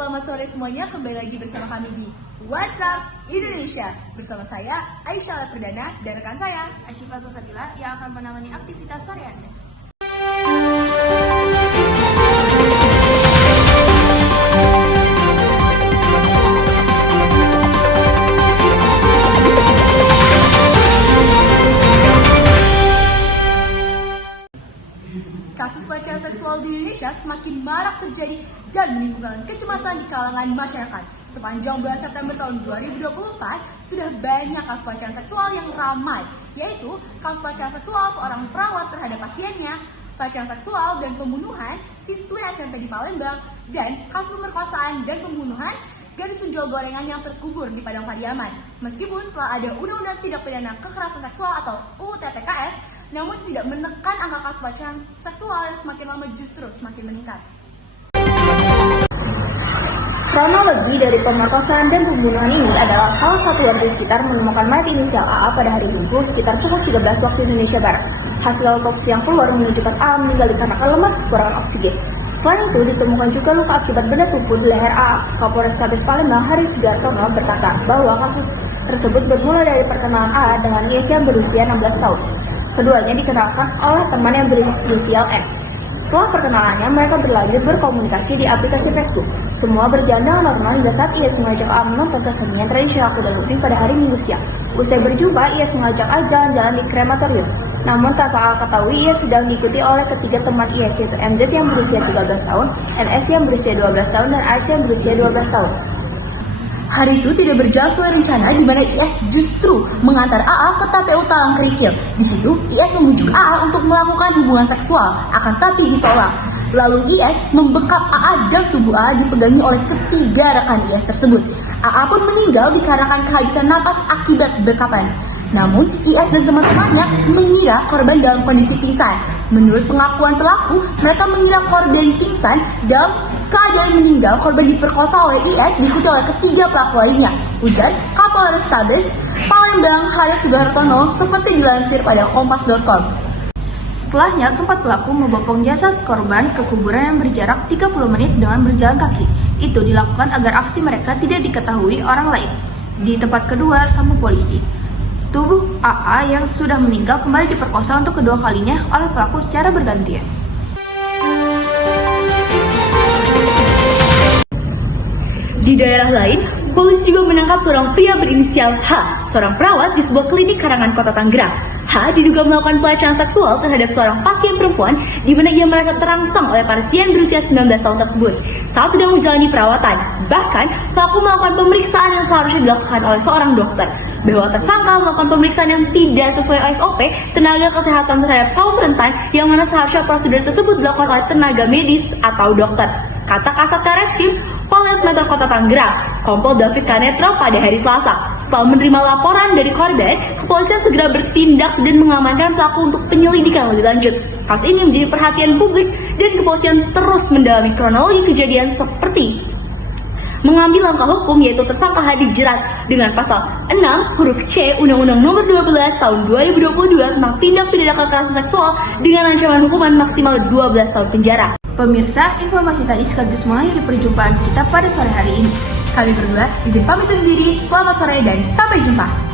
Selamat sore semuanya, kembali lagi bersama kami di WhatsApp Indonesia. Bersama saya, Aisyah Perdana, dan rekan saya, Asyifa Sosabila, yang akan menemani aktivitas sore Anda. Kasus pelecehan seksual di Indonesia semakin marak terjadi dan menimbulkan kecemasan di kalangan masyarakat. Sepanjang bulan September tahun 2024, sudah banyak kasus pelecehan seksual yang ramai, yaitu kasus pelecehan seksual seorang perawat terhadap pasiennya, pelecehan seksual dan pembunuhan siswi SMP di Palembang, dan kasus pemerkosaan dan pembunuhan gadis penjual gorengan yang terkubur di Padang Pariaman. Meskipun telah ada Undang-Undang Tindak Pidana Kekerasan Seksual atau UU TPKS, namun tidak menekan angka kasus pelecehan seksual yang semakin lama justru semakin meningkat. Kronologi dari pemerkosaan dan pembunuhan ini adalah salah satu warga sekitar menemukan mayat inisial AA pada hari Minggu sekitar pukul 13 waktu Indonesia Barat. Hasil autopsi yang keluar menunjukkan AA meninggal dikarenakan lemas kekurangan oksigen. Selain itu, ditemukan juga luka akibat benda tumpul di leher AA. Kapolrestabes Palembang Hari Sudartono berkata bahwa kasus tersebut bermula dari perkenalan AA dengan IS yang berusia 16 tahun. Keduanya dikenalkan oleh teman yang berinisial N. Setelah perkenalannya, mereka berlanjut berkomunikasi di aplikasi Facebook. Semua berjalan dengan normal hingga saat IS mengajak A menonton kesenian tradisional kuda lumping pada hari Minggu siang. Usai berjumpa, IS mengajak A jalan-jalan di krematorium. Namun tanpa A ketahui, IS sedang diikuti oleh ketiga teman IS, yaitu MZ yang berusia 13 tahun, NS yang berusia 12 tahun, dan AS yang berusia 12 tahun. Hari itu tidak berjalan sesuai rencana, di mana IS justru mengantar AA ke TPU Talang Kerikil. Di situ, IS membujuk AA untuk melakukan hubungan seksual, akan tapi ditolak. Lalu IS membekap AA dan tubuh AA dipegangi oleh ketiga rekan IS tersebut. AA pun meninggal dikarenakan kehabisan napas akibat bekapan. Namun, IS dan teman-temannya mengira korban dalam kondisi pingsan. Menurut pengakuan pelaku, mereka mengira korban pingsan dalam keadaan meninggal. Korban diperkosa oleh IS diikuti oleh ketiga pelaku lainnya. Ujar Kapolrestabes Palembang Hari Sudartono seperti dilansir pada kompas.com. Setelahnya, keempat pelaku membopong jasad korban ke kuburan yang berjarak 30 menit dengan berjalan kaki. Itu dilakukan agar aksi mereka tidak diketahui orang lain. Di tempat kedua sama polisi, tubuh AA yang sudah meninggal kembali diperkosa untuk kedua kalinya oleh pelaku secara bergantian. Di daerah lain, polisi juga menangkap seorang pria berinisial H, seorang perawat di sebuah klinik Karangan Kota Tangerang. H diduga melakukan pelecehan seksual terhadap seorang pasien perempuan di mana ia merasa terangsang oleh pasien berusia 19 tahun tersebut saat sedang menjalani perawatan. Bahkan, pelaku melakukan pemeriksaan yang seharusnya dilakukan oleh seorang dokter. Bahwa tersangka melakukan pemeriksaan yang tidak sesuai SOP tenaga kesehatan terhadap kaum rentan yang mana seharusnya prosedur tersebut dilakukan oleh tenaga medis atau dokter. Kata Kasat Kareskrim Polres Metro Kota Tangerang, Kompol David Kanetro pada hari Selasa. Setelah menerima laporan dari korban, kepolisian segera bertindak dan mengamankan pelaku untuk penyelidikan lebih lanjut. Kasus ini menjadi perhatian publik dan kepolisian terus mendalami kronologi kejadian seperti mengambil langkah hukum, yaitu tersangka H dijerat dengan pasal 6 huruf C Undang-Undang Nomor 12 Tahun 2022 tentang tindak pidana kekerasan seksual dengan ancaman hukuman maksimal 12 tahun penjara. Pemirsa, informasi tadi sekaligus mengakhiri perjumpaan kita pada sore hari ini. Kami berdua izin pamit undur diri, selamat sore dan sampai jumpa.